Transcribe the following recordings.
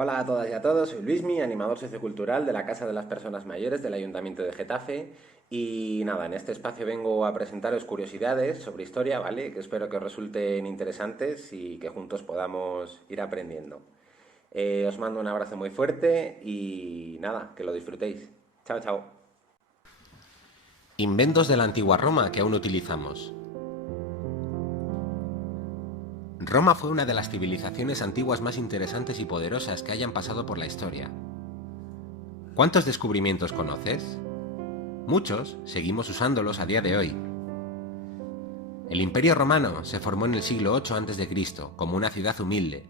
Hola a todas y a todos, soy Luismi, animador sociocultural de la Casa de las Personas Mayores del Ayuntamiento de Getafe. Y nada, en este espacio vengo a presentaros curiosidades sobre historia, ¿vale? Que espero que os resulten interesantes y que juntos podamos ir aprendiendo. Os mando un abrazo muy fuerte y nada, que lo disfrutéis. Chao, chao. Inventos de la antigua Roma que aún utilizamos. Roma fue una de las civilizaciones antiguas más interesantes y poderosas que hayan pasado por la historia. ¿Cuántos descubrimientos conoces? Muchos seguimos usándolos a día de hoy. El Imperio Romano se formó en el siglo VIII a.C. como una ciudad humilde.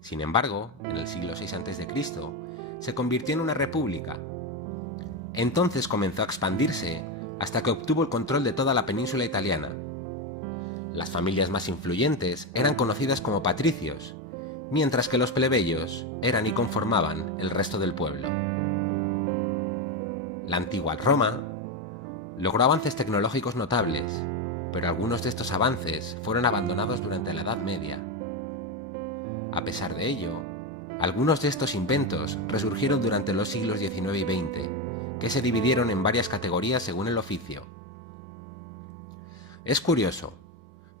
Sin embargo, en el siglo VI a.C. se convirtió en una república. Entonces comenzó a expandirse hasta que obtuvo el control de toda la península italiana. Las familias más influyentes eran conocidas como patricios, mientras que los plebeyos eran y conformaban el resto del pueblo. La antigua Roma logró avances tecnológicos notables, pero algunos de estos avances fueron abandonados durante la Edad Media. A pesar de ello, algunos de estos inventos resurgieron durante los siglos XIX y XX, que se dividieron en varias categorías según el oficio. Es curioso,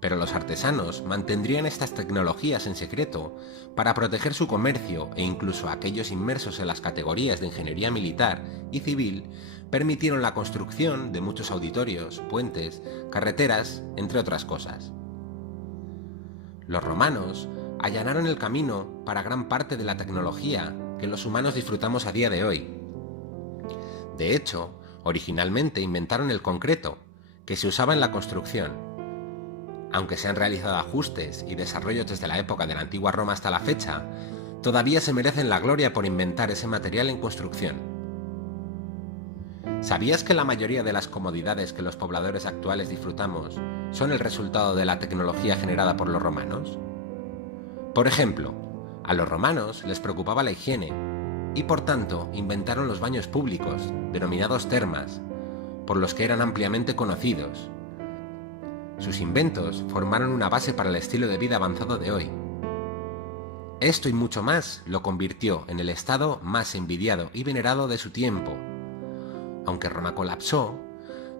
pero los artesanos mantendrían estas tecnologías en secreto para proteger su comercio e incluso aquellos inmersos en las categorías de ingeniería militar y civil permitieron la construcción de muchos auditorios, puentes, carreteras, entre otras cosas. Los romanos allanaron el camino para gran parte de la tecnología que los humanos disfrutamos a día de hoy. De hecho, originalmente inventaron el concreto, que se usaba en la construcción. Aunque se han realizado ajustes y desarrollos desde la época de la antigua Roma hasta la fecha, todavía se merecen la gloria por inventar ese material en construcción. ¿Sabías que la mayoría de las comodidades que los pobladores actuales disfrutamos son el resultado de la tecnología generada por los romanos? Por ejemplo, a los romanos les preocupaba la higiene y por tanto inventaron los baños públicos, denominados termas, por los que eran ampliamente conocidos. Sus inventos formaron una base para el estilo de vida avanzado de hoy. Esto y mucho más lo convirtió en el estado más envidiado y venerado de su tiempo. Aunque Roma colapsó,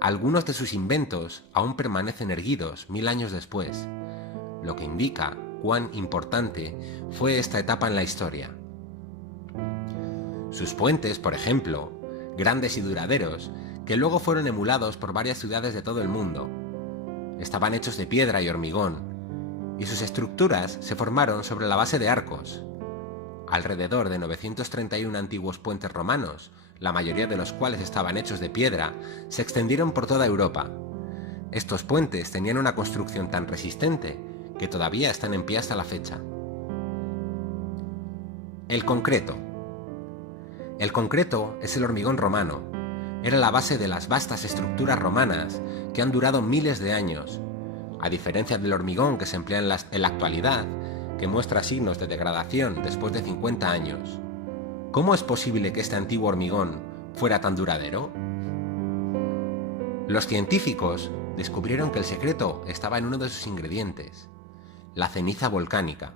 algunos de sus inventos aún permanecen erguidos 1000 años después, lo que indica cuán importante fue esta etapa en la historia. Sus puentes, por ejemplo, grandes y duraderos, que luego fueron emulados por varias ciudades de todo el mundo, estaban hechos de piedra y hormigón, y sus estructuras se formaron sobre la base de arcos. Alrededor de 931 antiguos puentes romanos, la mayoría de los cuales estaban hechos de piedra, se extendieron por toda Europa. Estos puentes tenían una construcción tan resistente que todavía están en pie hasta la fecha. El concreto. El concreto es el hormigón romano. Era la base de las vastas estructuras romanas que han durado miles de años, a diferencia del hormigón que se emplea en la actualidad, que muestra signos de degradación después de 50 años. ¿Cómo es posible que este antiguo hormigón fuera tan duradero? Los científicos descubrieron que el secreto estaba en uno de sus ingredientes, la ceniza volcánica.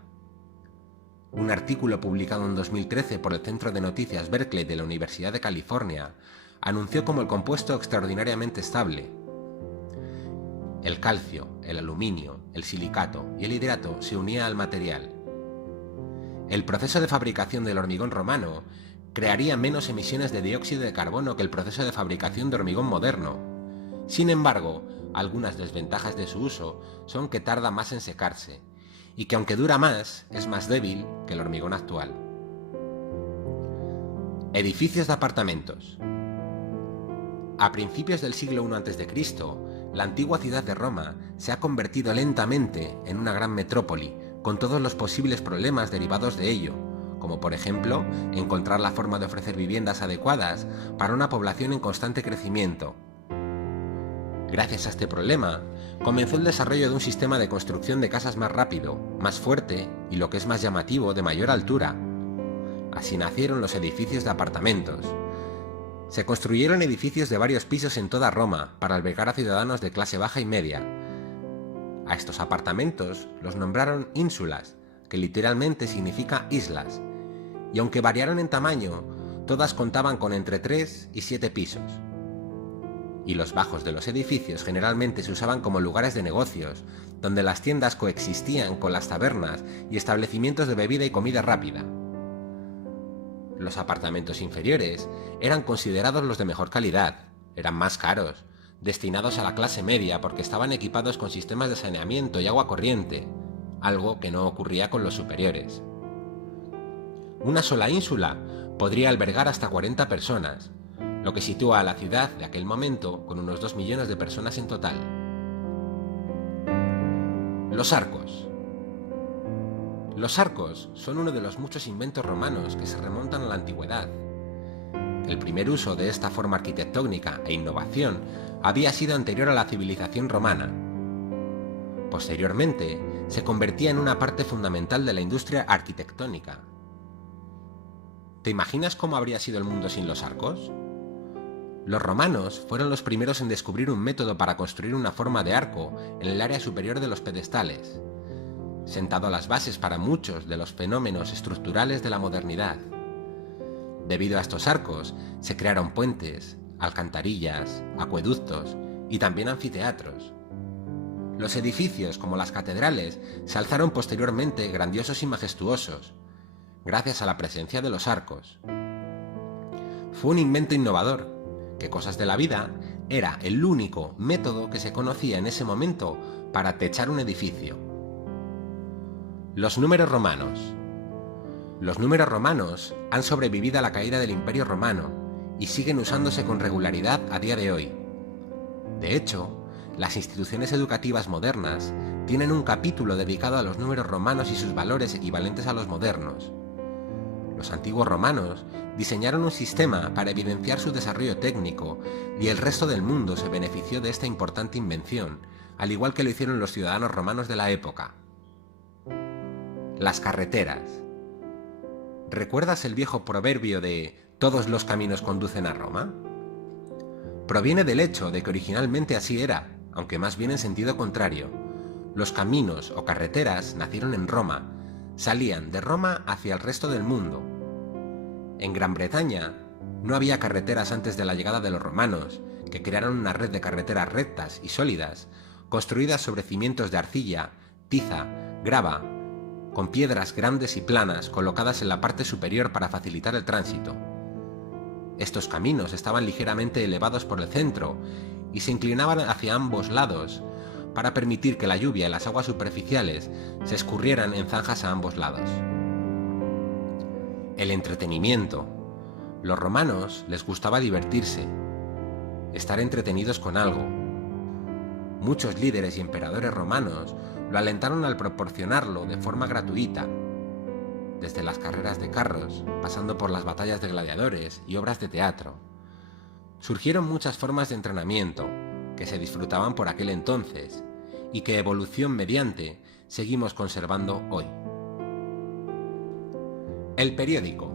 Un artículo publicado en 2013 por el Centro de Noticias Berkeley de la Universidad de California anunció como el compuesto extraordinariamente estable. El calcio, el aluminio, el silicato y el hidrato se unían al material. El proceso de fabricación del hormigón romano crearía menos emisiones de dióxido de carbono que el proceso de fabricación de hormigón moderno. Sin embargo, algunas desventajas de su uso son que tarda más en secarse y que aunque dura más, es más débil que el hormigón actual. Edificios de apartamentos. A principios del siglo I a.C., la antigua ciudad de Roma se ha convertido lentamente en una gran metrópoli, con todos los posibles problemas derivados de ello, como por ejemplo, encontrar la forma de ofrecer viviendas adecuadas para una población en constante crecimiento. Gracias a este problema, comenzó el desarrollo de un sistema de construcción de casas más rápido, más fuerte y, lo que es más llamativo, de mayor altura. Así nacieron los edificios de apartamentos. Se construyeron edificios de varios pisos en toda Roma para albergar a ciudadanos de clase baja y media. A estos apartamentos los nombraron ínsulas, que literalmente significa islas, y aunque variaron en tamaño, todas contaban con entre 3 y 7 pisos. Y los bajos de los edificios generalmente se usaban como lugares de negocios, donde las tiendas coexistían con las tabernas y establecimientos de bebida y comida rápida. Los apartamentos inferiores eran considerados los de mejor calidad, eran más caros, destinados a la clase media porque estaban equipados con sistemas de saneamiento y agua corriente, algo que no ocurría con los superiores. Una sola ínsula podría albergar hasta 40 personas, lo que sitúa a la ciudad de aquel momento con unos 2 millones de personas en total. Los arcos. Los arcos son uno de los muchos inventos romanos que se remontan a la antigüedad. El primer uso de esta forma arquitectónica e innovación había sido anterior a la civilización romana. Posteriormente, se convertía en una parte fundamental de la industria arquitectónica. ¿Te imaginas cómo habría sido el mundo sin los arcos? Los romanos fueron los primeros en descubrir un método para construir una forma de arco en el área superior de los pedestales, sentado las bases para muchos de los fenómenos estructurales de la modernidad. Debido a estos arcos, se crearon puentes, alcantarillas, acueductos y también anfiteatros. Los edificios, como las catedrales, se alzaron posteriormente grandiosos y majestuosos, gracias a la presencia de los arcos. Fue un invento innovador, que cosas de la vida era el único método que se conocía en ese momento para techar un edificio. Los números romanos. Los números romanos han sobrevivido a la caída del Imperio Romano y siguen usándose con regularidad a día de hoy. De hecho, las instituciones educativas modernas tienen un capítulo dedicado a los números romanos y sus valores equivalentes a los modernos. Los antiguos romanos diseñaron un sistema para evidenciar su desarrollo técnico y el resto del mundo se benefició de esta importante invención, al igual que lo hicieron los ciudadanos romanos de la época. Las carreteras. ¿Recuerdas el viejo proverbio de «todos los caminos conducen a Roma»? Proviene del hecho de que originalmente así era, aunque más bien en sentido contrario. Los caminos o carreteras nacieron en Roma, salían de Roma hacia el resto del mundo. En Gran Bretaña no había carreteras antes de la llegada de los romanos, que crearon una red de carreteras rectas y sólidas, construidas sobre cimientos de arcilla, tiza, grava, con piedras grandes y planas colocadas en la parte superior para facilitar el tránsito. Estos caminos estaban ligeramente elevados por el centro y se inclinaban hacia ambos lados para permitir que la lluvia y las aguas superficiales se escurrieran en zanjas a ambos lados. El entretenimiento. Los romanos les gustaba divertirse, estar entretenidos con algo. Muchos líderes y emperadores romanos lo alentaron al proporcionarlo de forma gratuita, desde las carreras de carros, pasando por las batallas de gladiadores y obras de teatro. Surgieron muchas formas de entrenamiento que se disfrutaban por aquel entonces y que, evolución mediante, seguimos conservando hoy. El periódico.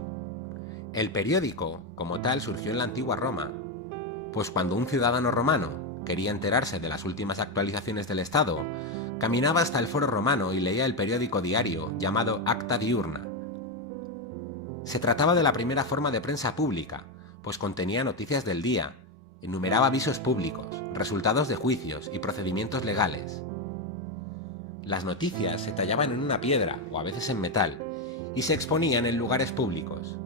El periódico, como tal, surgió en la antigua Roma, pues cuando un ciudadano romano quería enterarse de las últimas actualizaciones del Estado, caminaba hasta el foro romano y leía el periódico diario llamado Acta Diurna. Se trataba de la primera forma de prensa pública, pues contenía noticias del día, enumeraba avisos públicos, resultados de juicios y procedimientos legales. Las noticias se tallaban en una piedra o a veces en metal y se exponían en lugares públicos.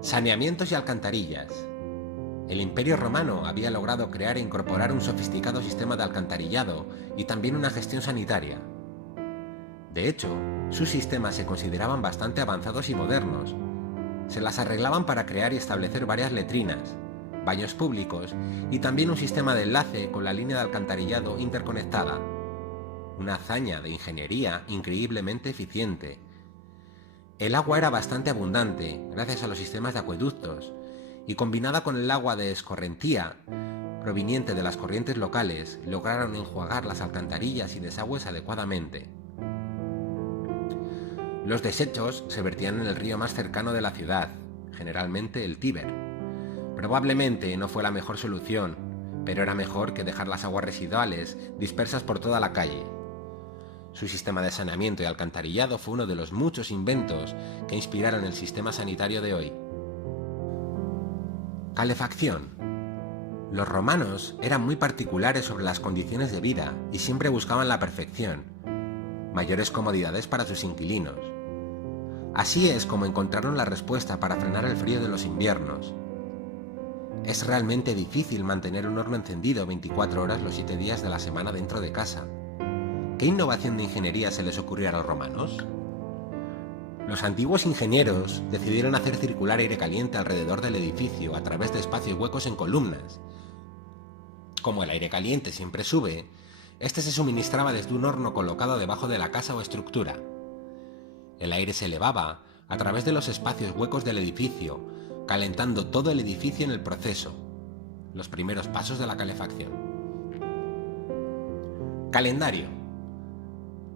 Saneamientos y alcantarillas. El Imperio Romano había logrado crear e incorporar un sofisticado sistema de alcantarillado y también una gestión sanitaria. De hecho, sus sistemas se consideraban bastante avanzados y modernos. Se las arreglaban para crear y establecer varias letrinas, baños públicos y también un sistema de enlace con la línea de alcantarillado interconectada. Una hazaña de ingeniería increíblemente eficiente. El agua era bastante abundante gracias a los sistemas de acueductos y combinada con el agua de escorrentía proveniente de las corrientes locales lograron enjuagar las alcantarillas y desagües adecuadamente. Los desechos se vertían en el río más cercano de la ciudad, generalmente el Tíber. Probablemente no fue la mejor solución, pero era mejor que dejar las aguas residuales dispersas por toda la calle. Su sistema de saneamiento y alcantarillado fue uno de los muchos inventos que inspiraron el sistema sanitario de hoy. Calefacción. Los romanos eran muy particulares sobre las condiciones de vida y siempre buscaban la perfección, mayores comodidades para sus inquilinos. Así es como encontraron la respuesta para frenar el frío de los inviernos. Es realmente difícil mantener un horno encendido 24 horas los 7 días de la semana dentro de casa. ¿Qué innovación de ingeniería se les ocurrió a los romanos? Los antiguos ingenieros decidieron hacer circular aire caliente alrededor del edificio a través de espacios huecos en columnas. Como el aire caliente siempre sube, este se suministraba desde un horno colocado debajo de la casa o estructura. El aire se elevaba a través de los espacios huecos del edificio, calentando todo el edificio en el proceso, los primeros pasos de la calefacción. Calendario.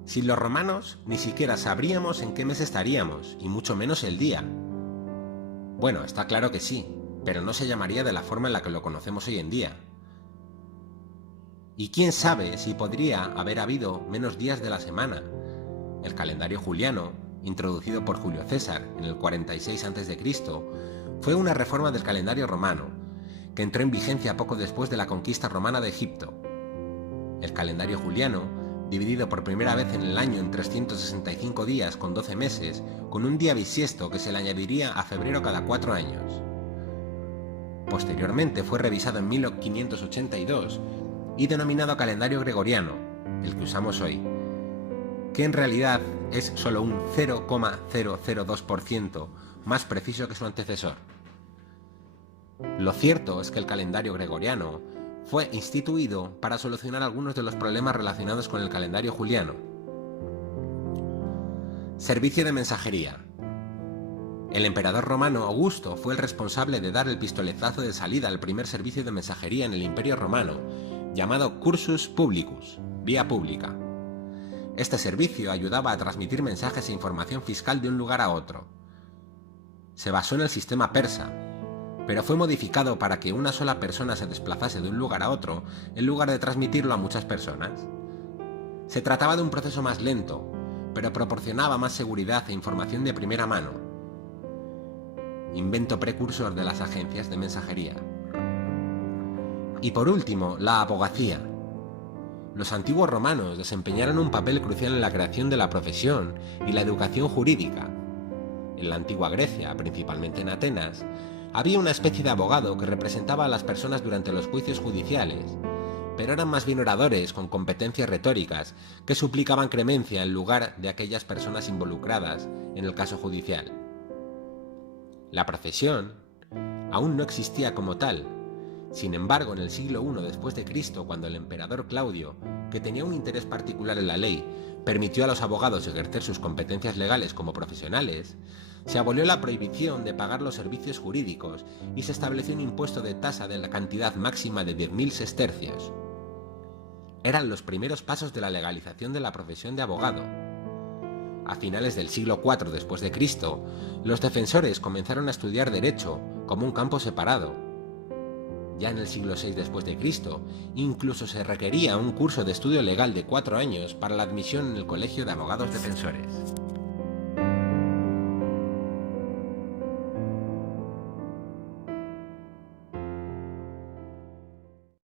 Sin los romanos ni siquiera sabríamos en qué mes estaríamos, y mucho menos el día. Bueno, está claro que sí, pero no se llamaría de la forma en la que lo conocemos hoy en día. Y quién sabe si podría haber habido menos días de la semana. El calendario juliano, introducido por Julio César en el 46 a.C., fue una reforma del calendario romano, que entró en vigencia poco después de la conquista romana de Egipto. El calendario juliano, dividido por primera vez en el año en 365 días con 12 meses, con un día bisiesto que se le añadiría a febrero cada 4 años. Posteriormente fue revisado en 1582 y denominado calendario gregoriano, el que usamos hoy, que en realidad es solo un 0,002% más preciso que su antecesor. Lo cierto es que el calendario gregoriano fue instituido para solucionar algunos de los problemas relacionados con el calendario juliano. Servicio de mensajería. El emperador romano Augusto fue el responsable de dar el pistoletazo de salida al primer servicio de mensajería en el Imperio Romano, llamado Cursus Publicus, vía pública. Este servicio ayudaba a transmitir mensajes e información fiscal de un lugar a otro. Se basó en el sistema persa, pero fue modificado para que una sola persona se desplazase de un lugar a otro en lugar de transmitirlo a muchas personas. Se trataba de un proceso más lento, pero proporcionaba más seguridad e información de primera mano. Invento precursor de las agencias de mensajería. Y por último, la abogacía. Los antiguos romanos desempeñaron un papel crucial en la creación de la profesión y la educación jurídica. En la antigua Grecia, principalmente en Atenas, había una especie de abogado que representaba a las personas durante los juicios judiciales, pero eran más bien oradores con competencias retóricas que suplicaban clemencia en lugar de aquellas personas involucradas en el caso judicial. La profesión aún no existía como tal. Sin embargo, en el siglo I después de Cristo, cuando el emperador Claudio, que tenía un interés particular en la ley, permitió a los abogados ejercer sus competencias legales como profesionales, se abolió la prohibición de pagar los servicios jurídicos y se estableció un impuesto de tasa de la cantidad máxima de 10.000 sestercios. Eran los primeros pasos de la legalización de la profesión de abogado. A finales del siglo IV después de Cristo, los defensores comenzaron a estudiar derecho como un campo separado. Ya en el siglo VI después de Cristo, incluso se requería un curso de estudio legal de 4 años para la admisión en el Colegio de Abogados Defensores.